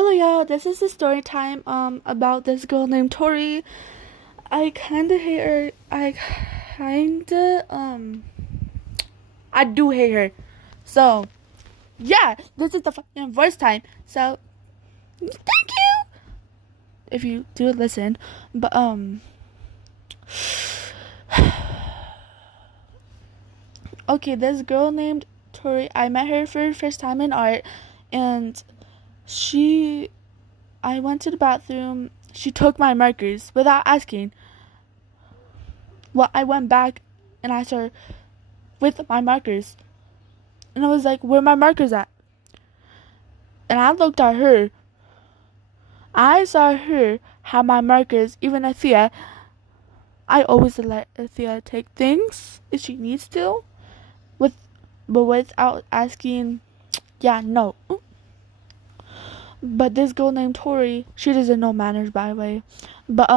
Hello y'all, this is the story time about this girl named Tori. I kinda hate her. I do hate her. So yeah, this is the fucking voice time. So thank you if you do listen. But okay, this girl named Tori, I met her for the first time in art, and I went to the bathroom. She took my markers without asking. Well, I went back and asked her with my markers. And I was like, where are my markers at? And I looked at her. I saw her have my markers, even Athea. I always let Athea take things if she needs to. But without asking, yeah, no. But this girl named Tori, she doesn't know manners, by the way. But,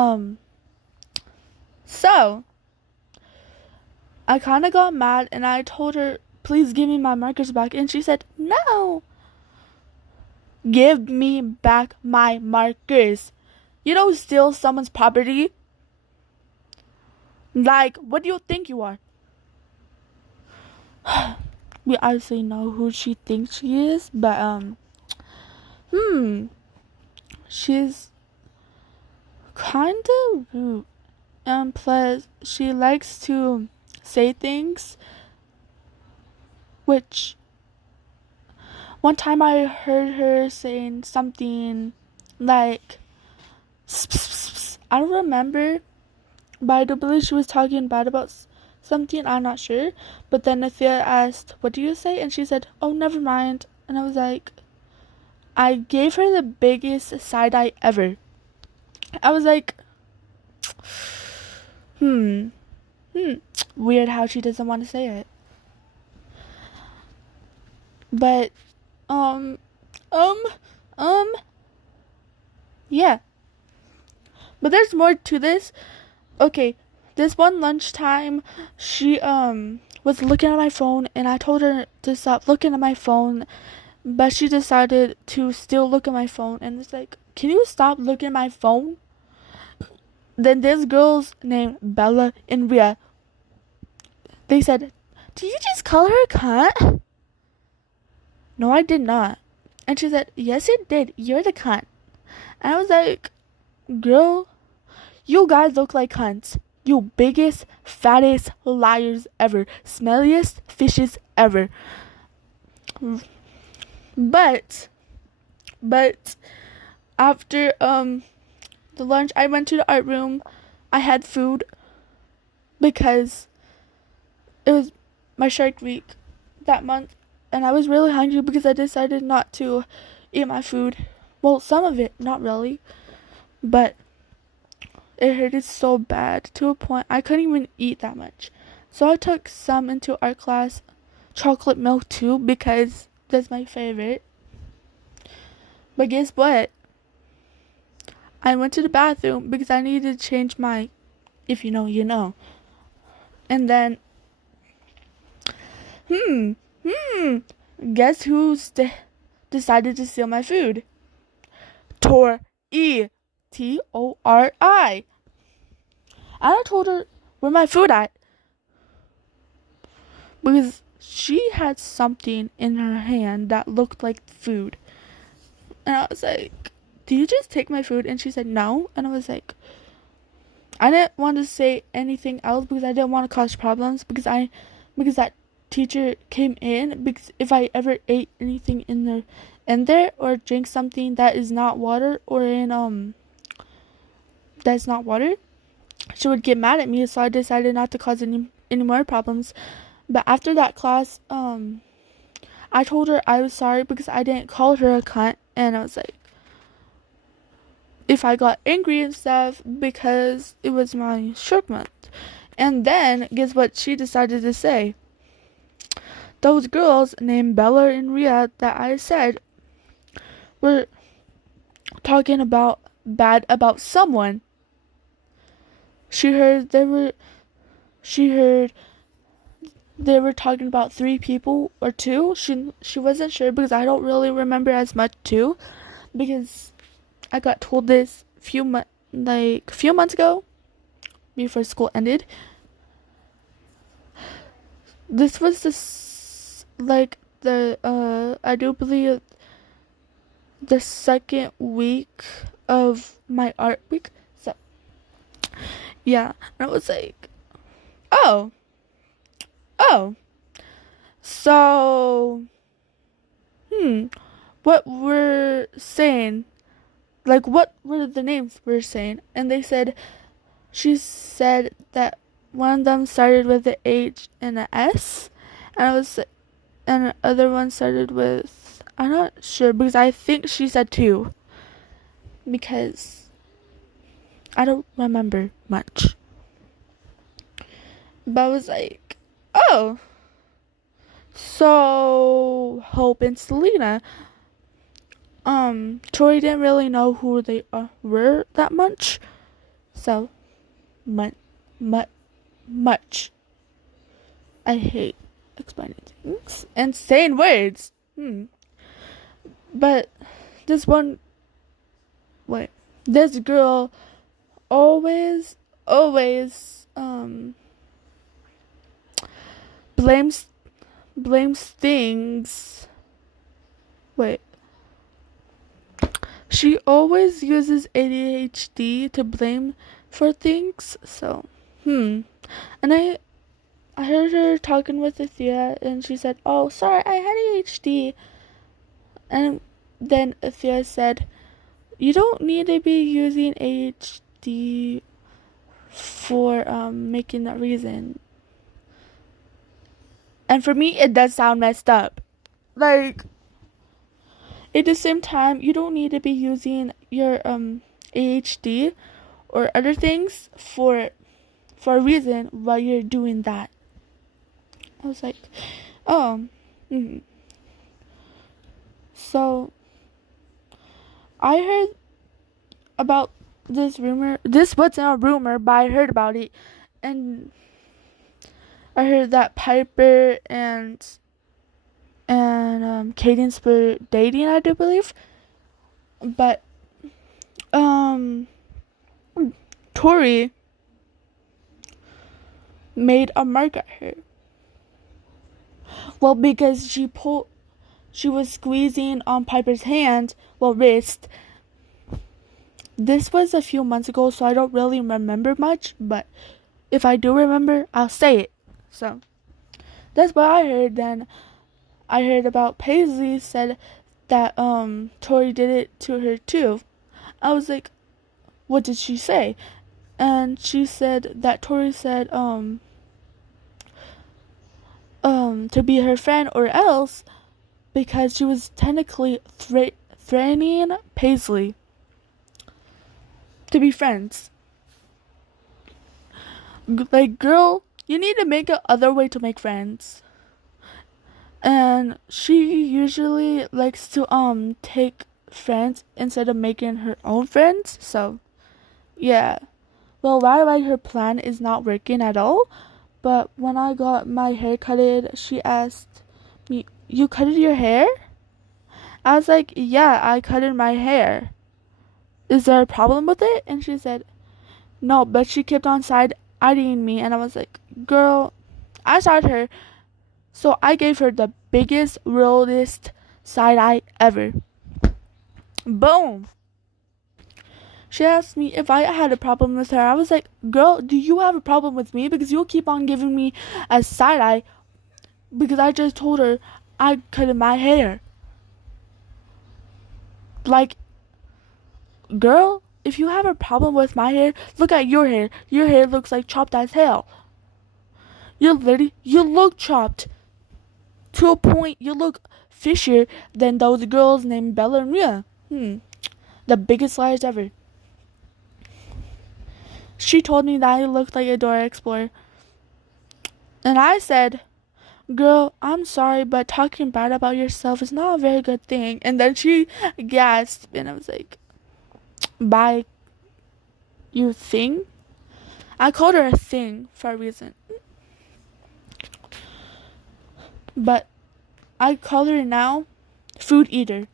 so, I kind of got mad and I told her, please give me my markers back. And she said, no. Give me back my markers. You don't steal someone's property. Like, what do you think you are? We obviously know who she thinks she is, but, she's kind of rude. And plus, she likes to say things, which one time I heard her saying something like, I don't remember, but I do believe she was talking bad about something, I'm not sure. But then Athea asked, what do you say? And she said, oh, never mind. And I was like, I gave her the biggest side eye ever. I was like, weird how she doesn't want to say it. But, yeah. But there's more to this. Okay, this one lunchtime, she, was looking at my phone, and I told her to stop looking at my phone, but she decided to still look at my phone, and it's like, can you stop looking at my phone? Then this girl's named Bella and Ria. They said, did you just call her a cunt? No, I did not. And she said, yes, it did. You're the cunt. And I was like, girl, you guys look like cunts. You biggest, fattest liars ever. Smelliest fishes ever. But after the lunch, I went to the art room. I had food because it was my Shark Week that month, and I was really hungry because I decided not to eat my food. Well, some of it, not really, but it hurted so bad to a point I couldn't even eat that much. So I took some into art class, chocolate milk too, because that's my favorite. But guess what? I went to the bathroom because I needed to change my, if you know, you know. And then, guess who decided to steal my food? Tori. Tori. And I told her where my food at. Because she had something in her hand that looked like food. And I was like, did you just take my food? And she said no. And I was like, I didn't want to say anything else because I didn't want to cause problems because that teacher came in, because if I ever ate anything in there or drink something that is not water or that's not water, she would get mad at me. So I decided not to cause any more problems. But after that class, I told her I was sorry because I didn't call her a cunt, and I was like, if I got angry and stuff because it was my Shark Month. And then guess what she decided to say? Those girls named Bella and Ria that I said were talking bad about someone. She heard they were talking about 3 people or 2. She wasn't sure because I don't really remember as much too. because I got told this few months ago before school ended. This was I do believe the second week of my art week. So yeah, and I was like, oh, so what we're saying, like what were the names we're saying? And she said that one of them started with the H and an S, and the other one started with, I'm not sure, because I think she said 2, because I don't remember much. But I was like, oh, so Hope and Selena, Tori didn't really know who they were that much, so much. I hate explaining things and saying words. But this girl always blames things. She always uses ADHD to blame for things. So, and I heard her talking with Athea, and she said, "Oh, sorry, I had ADHD." And then Athea said, "You don't need to be using ADHD for making that reason." And for me, it does sound messed up. Like, at the same time, you don't need to be using your ADHD or other things for a reason why you're doing that. I was like, oh. So I heard about this rumor. This wasn't a rumor, but I heard about it, and I heard that Piper and Cadence were dating, I do believe. But Tori made a mark at her. Well, because she was squeezing on Piper's hand, wrist. This was a few months ago, so I don't really remember much, but if I do remember, I'll say it. So that's what I heard. Then I heard about Paisley said that Tori did it to her too. I was like, what did she say? And she said that Tori said to be her friend or else, because she was technically threatening Paisley to be friends. Like, girl, you need to make another way to make friends. And she usually likes to take friends instead of making her own friends. So yeah, well, right away her plan is not working at all. But when I got my hair cutted, she asked me, "You cutted your hair?" I was like, "Yeah, I cutted my hair. Is there a problem with it?" And she said, "No," but she kept on side-eyeing me, and I was like, "Girl," I saw her, so I gave her the biggest, realest side-eye ever. Boom. She asked me if I had a problem with her. I was like, "Girl, do you have a problem with me? Because you'll keep on giving me a side-eye because I just told her I cut my hair." Like, girl, if you have a problem with my hair, look at your hair. Your hair looks like chopped as hell. You look chopped. To a point, you look fishier than those girls named Bella and Rhea. The biggest liars ever. She told me that I looked like a Dora Explorer. And I said, "Girl, I'm sorry, but talking bad about yourself is not a very good thing." And then she gasped, and I was like, "Bye, you thing?" I called her a thing for a reason. But I call her now food eater.